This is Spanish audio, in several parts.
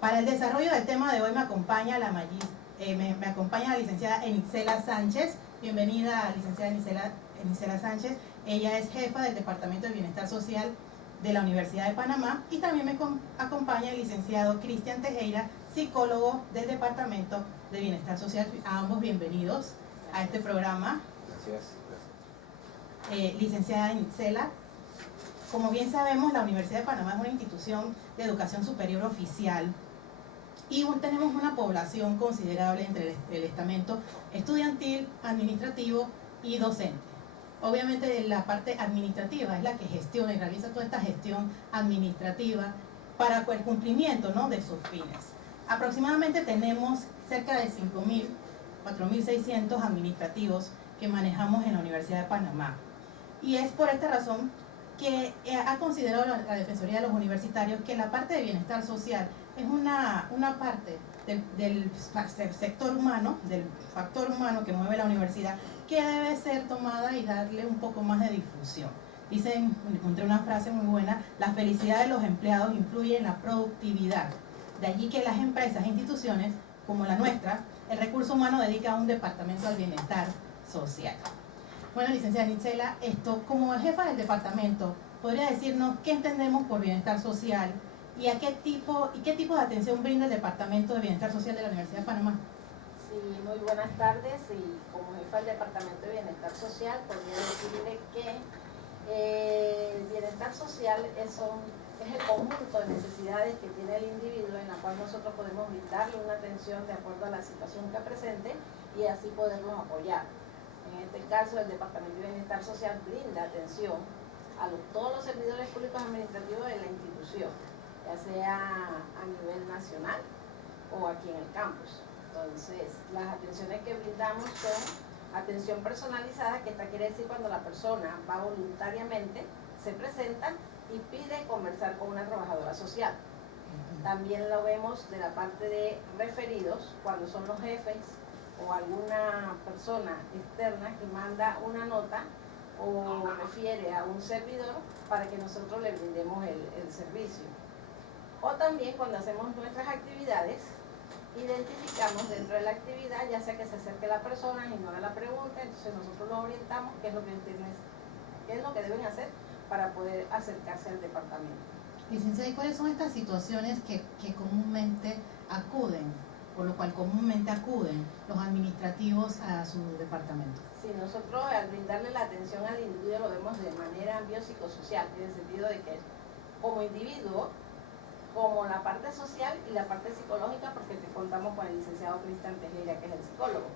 Para el desarrollo del tema de hoy me acompaña me acompaña la licenciada Enisela Sánchez. Bienvenida, licenciada Enisela Sánchez. Ella es jefa del Departamento de Bienestar Social de la Universidad de Panamá, y también me acompaña el licenciado Cristian Tejera, psicólogo del Departamento de Bienestar Social. A ambos bienvenidos a este programa. Gracias. Licenciada Enisela, como bien sabemos, la Universidad de Panamá es una institución de educación superior oficial y tenemos una población considerable entre el estamento estudiantil, administrativo y docente. Obviamente la parte administrativa es la que gestiona y realiza toda esta gestión administrativa para el cumplimiento, ¿no?, de sus fines. Aproximadamente tenemos cerca de 5.000, 4.600 administrativos que manejamos en la Universidad de Panamá. Y es por esta razón que ha considerado la Defensoría de los Universitarios que la parte de bienestar social es una parte del sector humano, del factor humano que mueve la universidad, que debe ser tomada y darle un poco más de difusión. Encontré una frase muy buena: la felicidad de los empleados influye en la productividad. De allí que las empresas e instituciones como la nuestra, el recurso humano dedica un departamento al bienestar social. Bueno, licenciada Enisela, como jefa del departamento, ¿podría decirnos qué entendemos por bienestar social y qué tipo de atención brinda el Departamento de Bienestar Social de la Universidad de Panamá? Sí, muy buenas tardes, y como jefa del Departamento de Bienestar Social, podría decirle que el bienestar social es el conjunto de necesidades que tiene el individuo, en la cual nosotros podemos brindarle una atención de acuerdo a la situación que presente y así poderlos apoyar. En este caso, el Departamento de Bienestar Social brinda atención a todos los servidores públicos administrativos de la institución, ya sea a nivel nacional o aquí en el campus. Entonces, las atenciones que brindamos son atención personalizada, que esta quiere decir cuando la persona va voluntariamente, se presenta y pide conversar con una trabajadora social. También lo vemos de la parte de referidos, cuando son los jefes o alguna persona externa que manda una nota o refiere a un servidor para que nosotros le brindemos el servicio. O también cuando hacemos nuestras actividades, identificamos dentro de la actividad, ya sea que se acerque la persona, ignora la pregunta, entonces nosotros lo orientamos qué es lo que deben hacer para poder acercarse al departamento. Licenciada, ¿y cuáles son estas situaciones que comúnmente por lo cual comúnmente acuden los administrativos a su departamento? Sí, nosotros al brindarle la atención al individuo lo vemos de manera biopsicosocial, en el sentido de que como individuo, como la parte social y la parte psicológica, porque contamos con el licenciado Cristian Tejera, que es el psicólogo.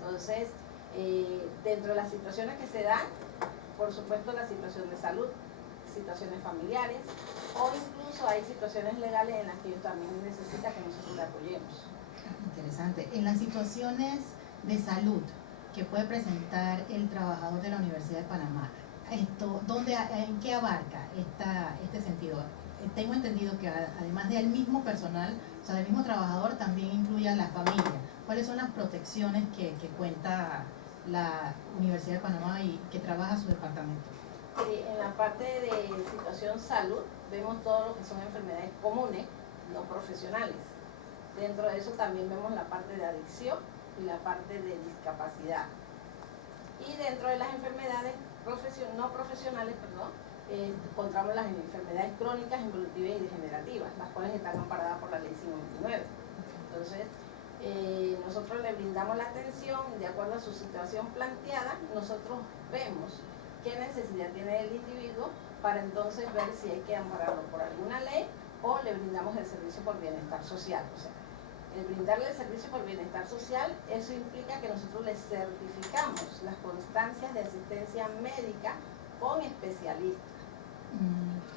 Entonces, dentro de las situaciones que se dan, por supuesto la situación de salud, situaciones familiares, o incluso hay situaciones legales en las que ellos también necesitan que nosotros le apoyemos. Interesante. En las situaciones de salud que puede presentar el trabajador de la Universidad de Panamá, ¿en qué abarca este sentido? Tengo entendido que además del mismo personal, o sea, del mismo trabajador, también incluye a la familia. ¿Cuáles son las protecciones que cuenta la Universidad de Panamá y que trabaja su departamento? Sí, en la parte de situación salud vemos todo lo que son enfermedades comunes, no profesionales. Dentro de eso también vemos la parte de adicción y la parte de discapacidad. Y dentro de las enfermedades no profesionales, encontramos las enfermedades crónicas, evolutivas y degenerativas, las cuales están amparadas por la ley 529. Entonces, nosotros le brindamos la atención y de acuerdo a su situación planteada, nosotros vemos qué necesidad tiene el individuo para entonces ver si hay que ampararlo por alguna ley o le brindamos el servicio por bienestar social. O sea, el brindarle el servicio por bienestar social, eso implica que nosotros le certificamos las constancias de asistencia médica con especialistas.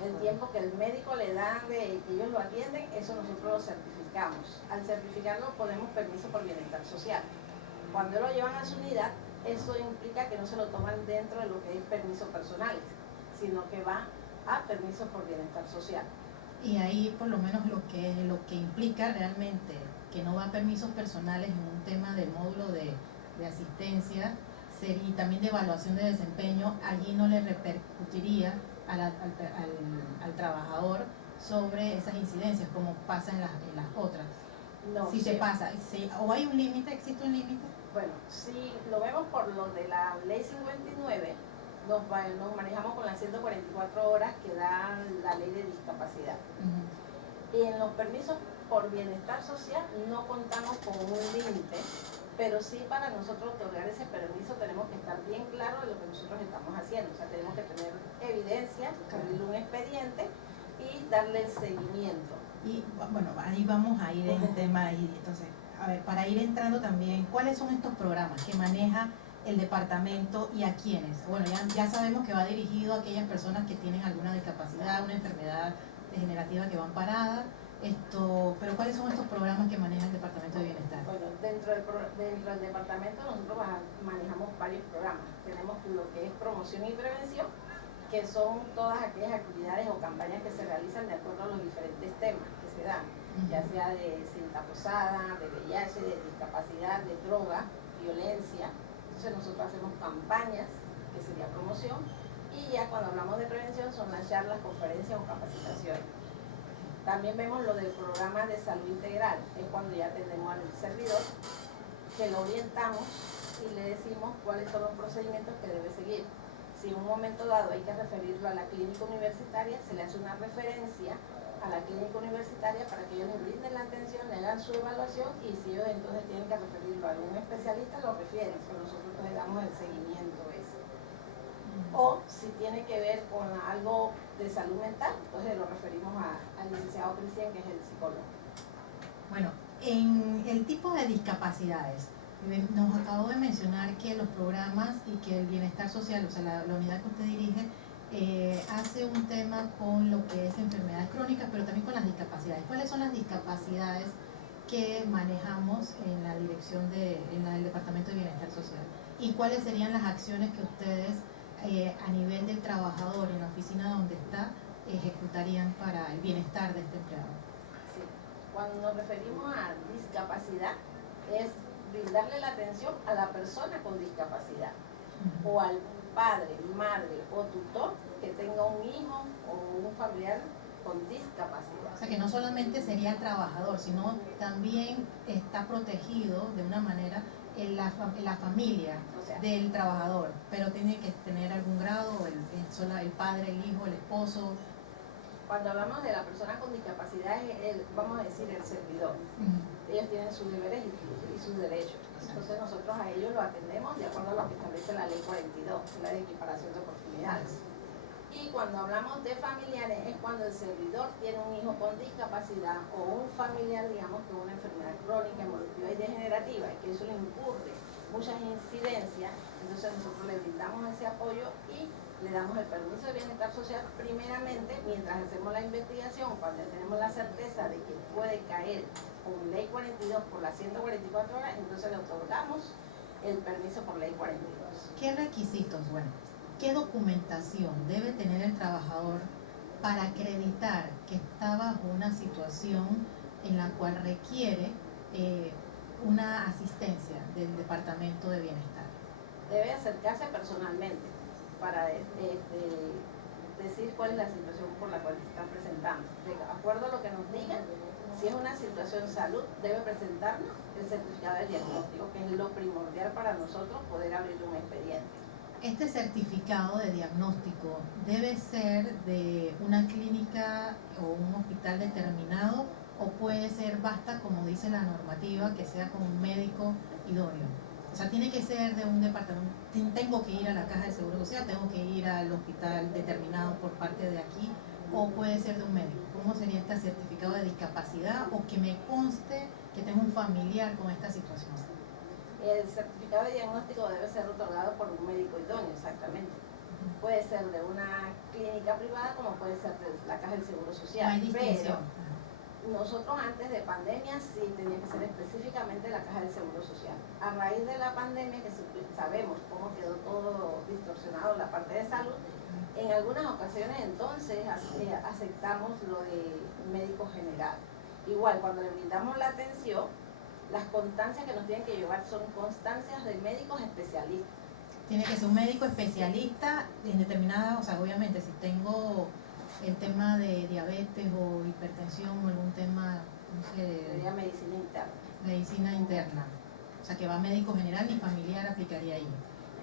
El tiempo que el médico le da de que ellos lo atienden, eso nosotros lo certificamos. Al certificarlo ponemos permiso por bienestar social. Cuando lo llevan a su unidad, eso implica que no se lo toman dentro de lo que es permisos personales, sino que va a permisos por bienestar social. Y ahí por lo menos lo que implica realmente que no va a permisos personales en un tema de módulo de asistencia y también de evaluación de desempeño, allí no le repercutiría al trabajador sobre esas incidencias, como pasa en las otras. No, Si se pasa, o hay un límite, existe un límite. Bueno, si lo vemos por lo de la ley 59, nos manejamos con las 144 horas que da la ley de discapacidad. Y en los permisos por bienestar social no contamos con un límite, pero sí para nosotros otorgar ese permiso tenemos que estar bien claros de lo que nosotros estamos haciendo. O sea, tenemos que tener evidencia, abrir un expediente y darle seguimiento. Y bueno, ahí vamos a ir en el tema y entonces, a ver, para ir entrando también, ¿cuáles son estos programas que maneja el departamento y a quiénes? Bueno, ya sabemos que va dirigido a aquellas personas que tienen alguna discapacidad, una enfermedad degenerativa que van paradas, pero ¿cuáles son estos programas que maneja el Departamento de Bienestar? Bueno, dentro del departamento nosotros manejamos varios programas. Tenemos lo que es promoción y prevención, que son todas aquellas actividades o campañas que se realizan de acuerdo a los diferentes temas que se dan, ya sea de cinta posada, de VIH, de discapacidad, de droga, violencia. Entonces nosotros hacemos campañas, que sería promoción, y ya cuando hablamos de prevención son las charlas, conferencias o capacitaciones. También vemos lo del programa de salud integral, es cuando ya tenemos al servidor, que lo orientamos y le decimos cuáles son los procedimientos que debe seguir. Si en un momento dado hay que referirlo a la clínica universitaria, se le hace una referencia a la clínica universitaria para que ellos le brinden la atención, le hagan su evaluación y si ellos entonces tienen que referirlo a algún especialista, lo refieren, pero nosotros le damos el seguimiento ese. O si tiene que ver con algo de salud mental, entonces lo referimos al licenciado Cristian, que es el psicólogo. Bueno, en el tipo de discapacidades, nos acabó de mencionar que los programas y que el bienestar social, o sea, la unidad que usted dirige, hace un tema con lo que es enfermedades crónicas, pero también con las discapacidades. ¿Cuáles son las discapacidades que manejamos en la dirección del Departamento de Bienestar Social? ¿Y cuáles serían las acciones que ustedes a nivel del trabajador en la oficina donde está ejecutarían para el bienestar de este empleado? Sí. Cuando nos referimos a discapacidad es brindarle la atención a la persona con discapacidad o al padre, madre o tutor que tenga un hijo o un familiar con discapacidad. O sea que no solamente sería el trabajador, sino también está protegido de una manera en la familia, o sea, del trabajador, pero tiene que tener algún grado, el padre, el hijo, el esposo. Cuando hablamos de la persona con discapacidad, vamos a decir el servidor. Ellos tienen sus deberes y sus derechos. Entonces nosotros a ellos lo atendemos de acuerdo a lo que establece la ley 42, la de equiparación de oportunidades. Y cuando hablamos de familiares es cuando el servidor tiene un hijo con discapacidad o un familiar, digamos, con una enfermedad crónica, evolutiva y degenerativa, y que eso le incurre muchas incidencias. Entonces nosotros le brindamos ese apoyo y le damos el permiso de bienestar social primeramente mientras hacemos la investigación. Cuando tenemos la certeza de que puede caer con ley 42 por las 144 horas, entonces le otorgamos el permiso por ley 42. ¿Qué requisitos, qué documentación debe tener el trabajador para acreditar que está bajo una situación en la cual requiere una asistencia del Departamento de Bienestar? Debe acercarse personalmente para decir cuál es la situación por la cual se está presentando. De acuerdo a lo que nos digan, si es una situación de salud, debe presentarnos el certificado de diagnóstico, que es lo primordial para nosotros poder abrir un expediente. Este certificado de diagnóstico debe ser de una clínica o un hospital determinado o puede ser, basta como dice la normativa, que sea con un médico idóneo. O sea, tiene que ser de un departamento, tengo que ir a la caja de seguro social, tengo que ir al hospital determinado por parte de aquí, o puede ser de un médico. ¿Cómo sería este certificado de discapacidad o que me conste que tengo un familiar con esta situación? El certificado de diagnóstico debe ser otorgado por un médico idóneo, exactamente. Puede ser de una clínica privada como puede ser de la caja del seguro social. No hay distinción. Pero nosotros antes de pandemia sí tenía que ser específicamente la caja del seguro social. A raíz de la pandemia, que sabemos cómo quedó todo distorsionado la parte de salud, en algunas ocasiones entonces aceptamos lo de médico general. Igual, cuando le brindamos la atención, las constancias que nos tienen que llevar son constancias de médicos especialistas. Tiene que ser un médico especialista en determinada, o sea, obviamente si tengo el tema de diabetes o hipertensión o algún tema, no sé, Sería medicina interna. medicina interna. O sea, que va médico general ni familiar aplicaría ahí.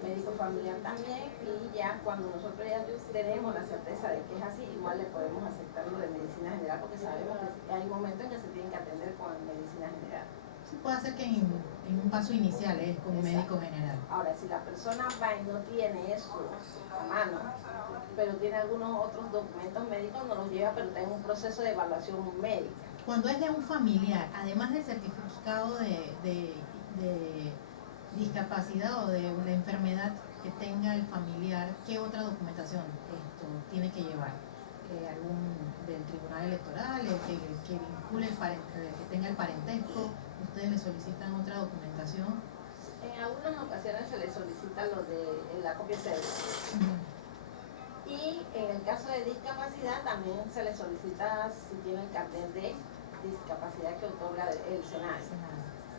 Médico familiar también, y ya cuando nosotros ya tenemos la certeza de que es así, igual le podemos aceptar lo de medicina general, porque sabemos que hay momentos en que se tienen que atender con medicina general. Sí, puede ser que en un paso inicial es con médico general. Ahora, si la persona va y no tiene eso a mano, pero tiene algunos otros documentos médicos, no los lleva, pero está en un proceso de evaluación médica. Cuando es de un familiar, además del certificado de discapacidad o de una enfermedad que tenga el familiar, ¿qué otra documentación esto tiene que llevar? ¿Algún del tribunal electoral, que vincule que tenga el parentesco? ¿Ustedes le solicitan otra documentación? En algunas ocasiones se le solicita lo de la copia cédula. Y en el caso de discapacidad también se le solicita si tiene el cartel de discapacidad que otorga el SENASA,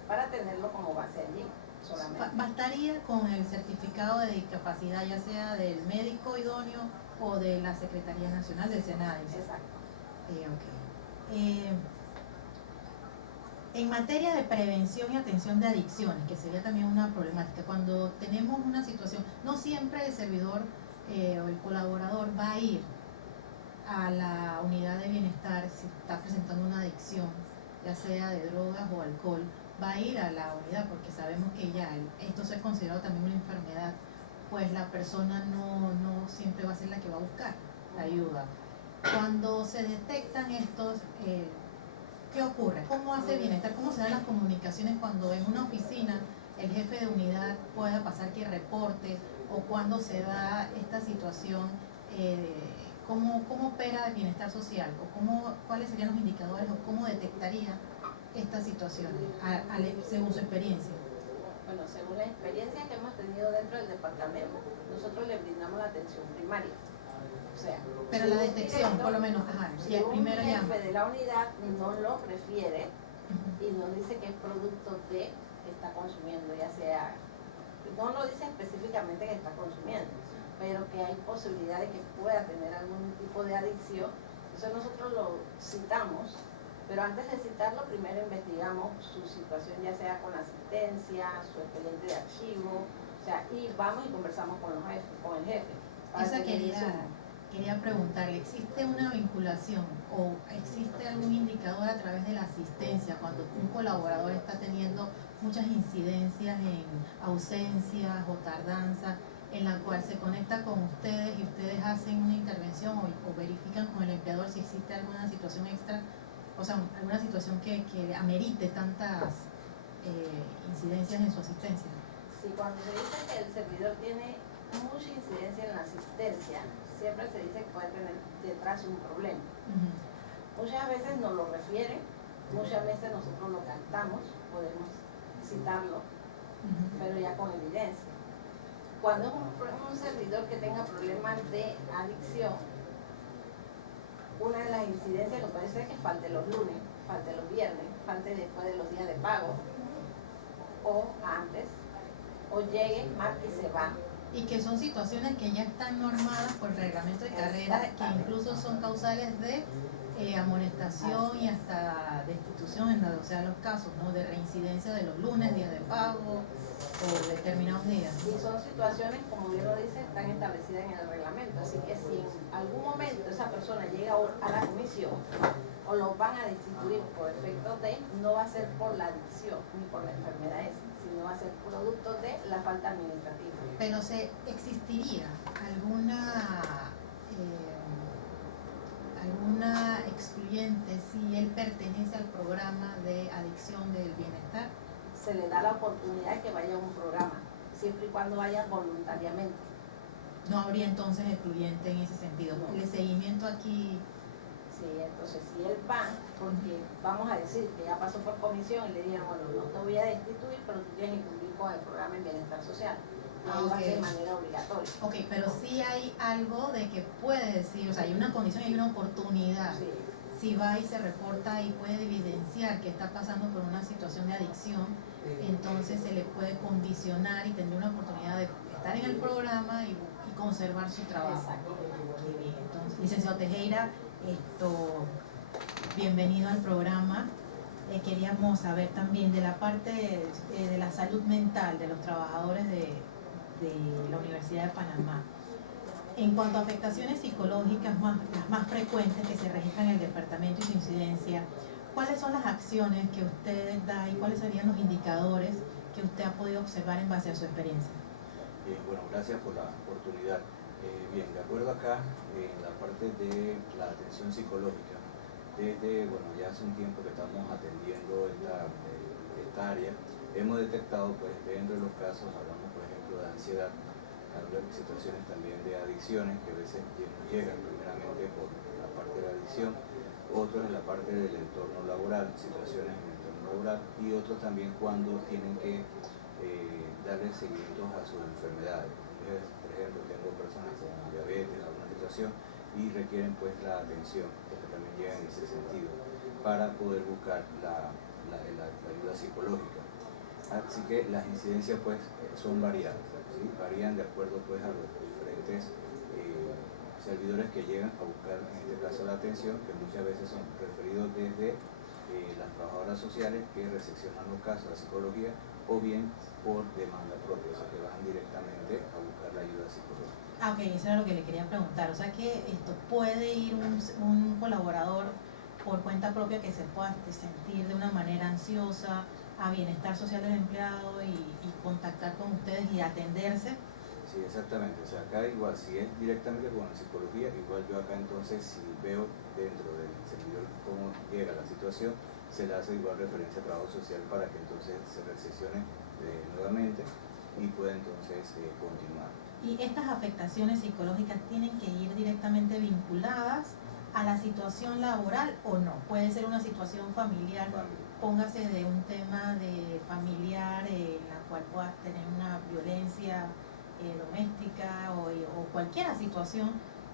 para tenerlo como base allí solamente. ¿Bastaría con el certificado de discapacidad, ya sea del médico idóneo o de la Secretaría Nacional del SENADE? Exacto. En materia de prevención y atención de adicciones, que sería también una problemática, cuando tenemos una situación, no siempre el servidor o el colaborador va a ir a la unidad de bienestar si está presentando una adicción, ya sea de drogas o alcohol, va a ir a la unidad porque sabemos que ya esto se ha considerado también una enfermedad, pues la persona no siempre va a ser la que va a buscar la ayuda. Cuando se detectan estos, ¿qué ocurre? ¿Cómo hace bienestar? ¿Cómo se dan las comunicaciones cuando en una oficina el jefe de unidad pueda pasar que reporte, o cuando se da esta situación? ¿Cómo opera el bienestar social? ¿O cuáles serían los indicadores o cómo detectaría estas situaciones según su experiencia? Bueno, según la experiencia que hemos tenido dentro del departamento, nosotros le brindamos la atención primaria. O sea, pero la detección, por lo menos, si un jefe de la unidad no lo refiere y nos dice que es producto de que está consumiendo, ya sea, no lo dice específicamente que está consumiendo, pero que hay posibilidad de que pueda tener algún tipo de adicción, entonces nosotros lo citamos, pero antes de citarlo primero investigamos su situación, ya sea con asistencia, su expediente de archivo, o sea, y vamos y conversamos con el jefe. Esa quería preguntarle, ¿existe una vinculación o existe algún indicador a través de la asistencia cuando un colaborador está teniendo muchas incidencias en ausencias o tardanza, en la cual se conecta con ustedes y ustedes hacen una intervención o verifican con el empleador si existe alguna situación extra, o sea, alguna situación que amerite tantas incidencias en su asistencia? Sí, cuando se dice que el servidor tiene mucha incidencia en la asistencia, siempre se dice que puede tener detrás un problema. Muchas veces nos lo refieren, muchas veces nosotros lo captamos, podemos citarlo, pero ya con evidencia. Cuando es un servidor que tenga problemas de adicción, una de las incidencias que puede ser que falte los lunes, falte los viernes, falte después de los días de pago, o antes, o llegue, marque y se va. Y que son situaciones que ya están normadas por reglamento de carrera, que incluso son causales de amonestación y hasta destitución en o sea, los casos, ¿no?, de reincidencia de los lunes, días de pago o determinados días. Y son situaciones, como bien lo dice, están establecidas en el reglamento, así que si en algún momento esa persona llega a la comisión o lo van a destituir por efecto de, no va a ser por la adicción ni por la enfermedad esa, sino va a ser producto de la falta administrativa. Pero ¿existiría alguna excluyente si él pertenece al programa de adicción del bienestar? Se le da la oportunidad de que vaya a un programa, siempre y cuando vaya voluntariamente. No habría entonces excluyente en ese sentido. No. El seguimiento aquí. Sí, entonces si él va, porque vamos a decir que ya pasó por comisión y le dijeron, bueno, no te voy a destituir, pero tú tienes que cumplir con el programa de bienestar social. No va a ser de manera obligatoria. Ok, pero sí hay algo de que puede decir, o sea, hay una condición, hay una oportunidad. Sí. Si va y se reporta y puede evidenciar que está pasando por una situación de adicción, entonces se le puede condicionar y tendría una oportunidad de estar en el programa y conservar su trabajo. Exacto. Qué bien, entonces Licenciado Tejera, bienvenido al programa. Queríamos saber también de la parte de la salud mental de los trabajadores de la Universidad de Panamá. En cuanto a afectaciones psicológicas las más frecuentes que se registran en el departamento y su incidencia, ¿cuáles son las acciones que usted da y cuáles serían los indicadores que usted ha podido observar en base a su experiencia? Bueno, gracias por la oportunidad. Bien, de acuerdo acá, en la parte de la atención psicológica, desde, ya hace un tiempo que estamos atendiendo esta área, hemos detectado, pues, dentro de los casos, hablamos, por ejemplo, de ansiedad, hablamos de situaciones también de adicciones, que a veces nos llegan primeramente por la parte de la adicción, otros en la parte del entorno laboral, situaciones en el entorno laboral, y otros también cuando tienen que darle seguimiento a sus enfermedades. Por ejemplo, tengo personas con diabetes, alguna situación, y requieren pues la atención, porque también llega en ese sentido, para poder buscar la ayuda psicológica. Así que las incidencias pues son variadas, ¿sí? Varían de acuerdo pues a los diferentes servidores que llegan a buscar, en este caso, la atención, que muchas veces son referidos desde las trabajadoras sociales que recepcionan los casos de psicología, o bien por demanda propia, o sea que van directamente a buscar la ayuda psicológica. Ok, eso era lo que le quería preguntar. O sea que esto puede ir un colaborador por cuenta propia que se pueda sentir de una manera ansiosa a bienestar social del empleado y contactar con ustedes y atenderse. Sí, exactamente. O sea, acá igual, si es directamente con la psicología, igual yo acá entonces, si veo dentro del servidor cómo llega la situación, se le hace igual referencia a trabajo social para que entonces se recesione nuevamente y pueda entonces continuar. ¿Y estas afectaciones psicológicas tienen que ir directamente vinculadas a la situación laboral o no? Puede ser una situación familiar, póngase de un tema de familiar en la cual puedas tener una violencia doméstica o cualquier situación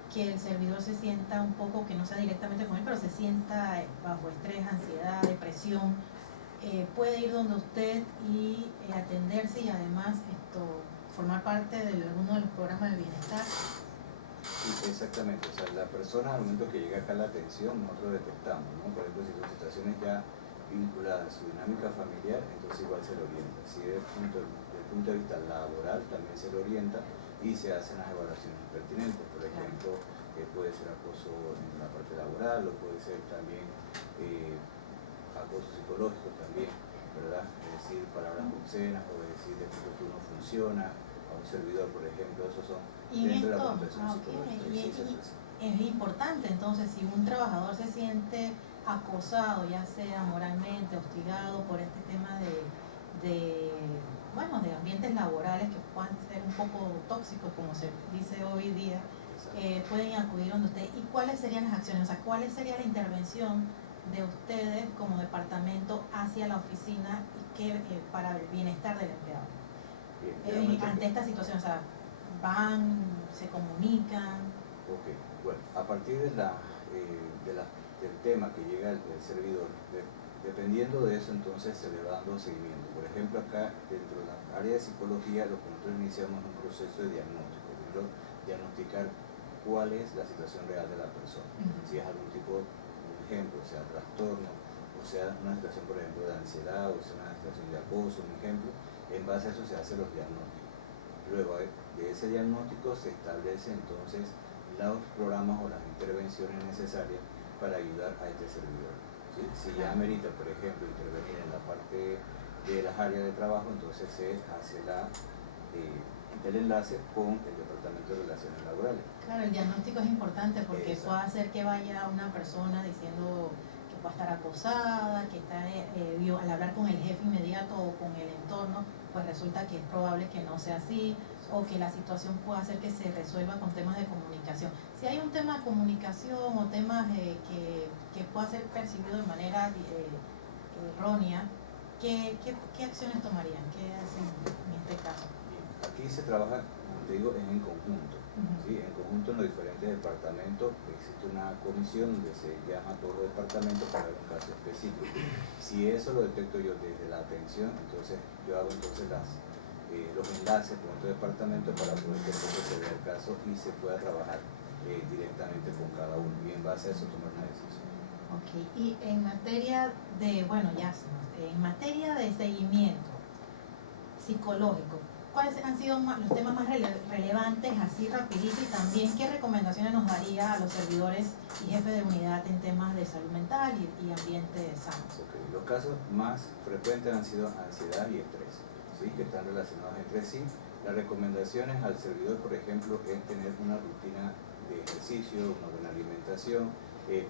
que el servidor se sienta un poco, que no sea directamente con él, pero se sienta bajo estrés, ansiedad, depresión, puede ir donde usted y atenderse y además formar parte de alguno de los programas de bienestar. Sí, exactamente. O sea, la persona al momento que llega acá a la atención, nosotros detectamos, ¿no? Por ejemplo, si son situaciones ya vinculadas a su dinámica familiar, entonces igual se le orienta. Si desde el punto de vista laboral también se le orienta y se hacen las evaluaciones pertinentes. Por ejemplo, puede ser acoso en la parte laboral o puede ser también acoso psicológico también, ¿verdad? Es decir, palabras obscenas o decir de que tú no funciona a un servidor, por ejemplo, esos son dentro de la protección psicológica. Es importante entonces, si un trabajador se siente acosado, ya sea moralmente, hostigado por este tema de ambientes laborales que puedan ser un poco tóxicos, como se dice hoy día, pueden acudir donde usted. ¿Y cuáles serían las acciones? O sea, ¿cuál sería la intervención de ustedes como departamento hacia la oficina y para el bienestar del empleado? Bien, ante esta situación, o sea, van, se comunican. Ok, bueno, a partir del tema que llega el servidor, dependiendo de eso, entonces se le va dando seguimiento. Por ejemplo, acá dentro de la área de psicología, lo que nosotros iniciamos es un proceso de diagnóstico. Primero, diagnosticar cuál es la situación real de la persona. Si es algún tipo, un ejemplo, o sea, trastorno, o sea, una situación, por ejemplo, de ansiedad, o sea, una situación de acoso, un ejemplo, en base a eso se hacen los diagnósticos. Luego de ese diagnóstico se establece entonces los programas o las intervenciones necesarias para ayudar a este servidor. ¿Sí? Si ya amerita, por ejemplo, intervenir en la parte de las áreas de trabajo, entonces se hace el enlace con el Departamento de Relaciones Laborales. Claro, el diagnóstico es importante porque puede hacer que vaya una persona diciendo que puede estar acosada, que está al hablar con el jefe inmediato o con el entorno, pues resulta que es probable que no sea así, o que la situación pueda hacer que se resuelva con temas de comunicación. Si hay un tema de comunicación o temas que pueda ser percibido de manera errónea, ¿qué acciones tomarían? ¿Qué hacen en este caso? Aquí se trabaja, como te digo, en conjunto. ¿Sí? En conjunto en los diferentes departamentos existe una comisión donde se llama a todos los departamentos para un caso específico. Si eso lo detecto yo desde la atención, entonces yo hago entonces los enlaces con otro departamento para poder que se vea el caso y se pueda trabajar directamente con cada uno y en base a eso tomar una decisión. Ok, y en materia de, bueno, ya en materia de seguimiento psicológico, ¿cuáles han sido los temas más relevantes, así rapidito, y también qué recomendaciones nos daría a los servidores y jefes de unidad en temas de salud mental y ambiente sano? Okay. Los casos más frecuentes han sido ansiedad y estrés, ¿sí? Que están relacionados entre sí. Las recomendaciones al servidor, por ejemplo, es tener una rutina de ejercicio, una buena alimentación,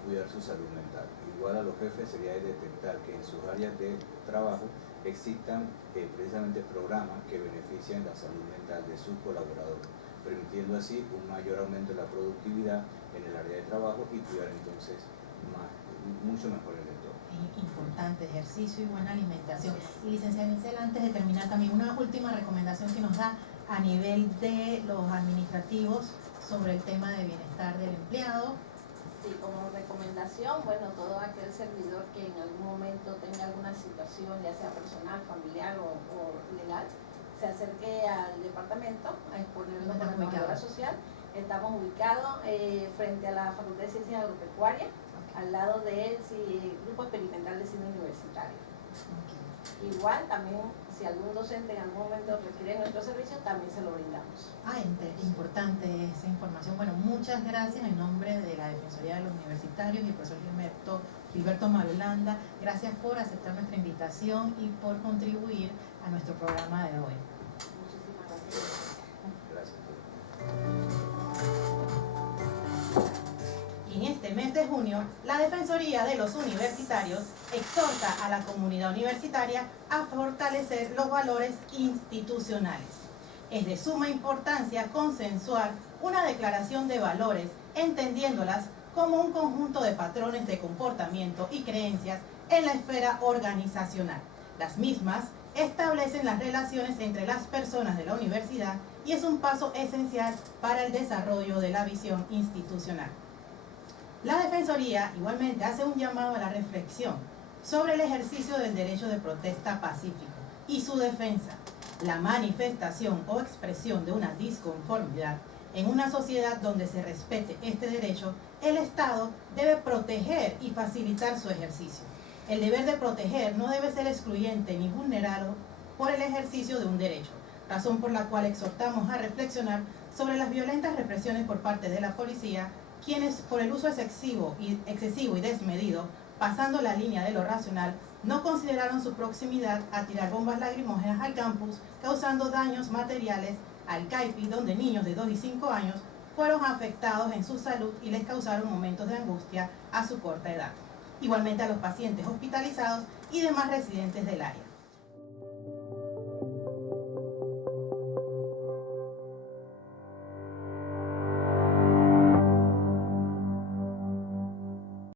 cuidar su salud mental. Igual a los jefes sería detectar que en sus áreas de trabajo existan precisamente programas que benefician la salud mental de sus colaboradores, permitiendo así un mayor aumento de la productividad en el área de trabajo y cuidar entonces mucho mejor el entorno. Importante, ejercicio y buena alimentación. Y licenciada Michel, antes de terminar, también una última recomendación que nos da a nivel de los administrativos sobre el tema de bienestar del empleado. Sí, como recomendación, bueno, todo aquel servidor que en algún momento tenga alguna situación, ya sea personal, familiar o legal, se acerque al departamento a exponerlo con la trabajadora social. Estamos ubicados frente a la Facultad de Ciencias Agropecuarias, al lado del Grupo Experimental de Cine Universitario. Igual también, si algún docente en algún momento requiere nuestros servicios, también se lo brindamos. Importante esa información. Bueno, muchas gracias en nombre de la Defensoría de los Universitarios y el profesor Gilberto Marulanda. Gracias por aceptar nuestra invitación y por contribuir a nuestro programa de hoy. Muchísimas gracias. Gracias. Y en este mes de junio, la Defensoría de los Universitarios exhorta a la comunidad universitaria a fortalecer los valores institucionales. Es de suma importancia consensuar una declaración de valores, entendiéndolas como un conjunto de patrones de comportamiento y creencias en la esfera organizacional. Las mismas establecen las relaciones entre las personas de la universidad y es un paso esencial para el desarrollo de la visión institucional. La Defensoría igualmente hace un llamado a la reflexión sobre el ejercicio del derecho de protesta pacífico y su defensa. La manifestación o expresión de una disconformidad en una sociedad donde se respete este derecho, el Estado debe proteger y facilitar su ejercicio. El deber de proteger no debe ser excluyente ni vulnerado por el ejercicio de un derecho, razón por la cual exhortamos a reflexionar sobre las violentas represiones por parte de la policía, quienes por el uso excesivo y desmedido, pasando la línea de lo racional, no consideraron su proximidad a tirar bombas lacrimógenas al campus, causando daños materiales al CAIPI, donde niños de 2 y 5 años fueron afectados en su salud y les causaron momentos de angustia a su corta edad. Igualmente a los pacientes hospitalizados y demás residentes del área.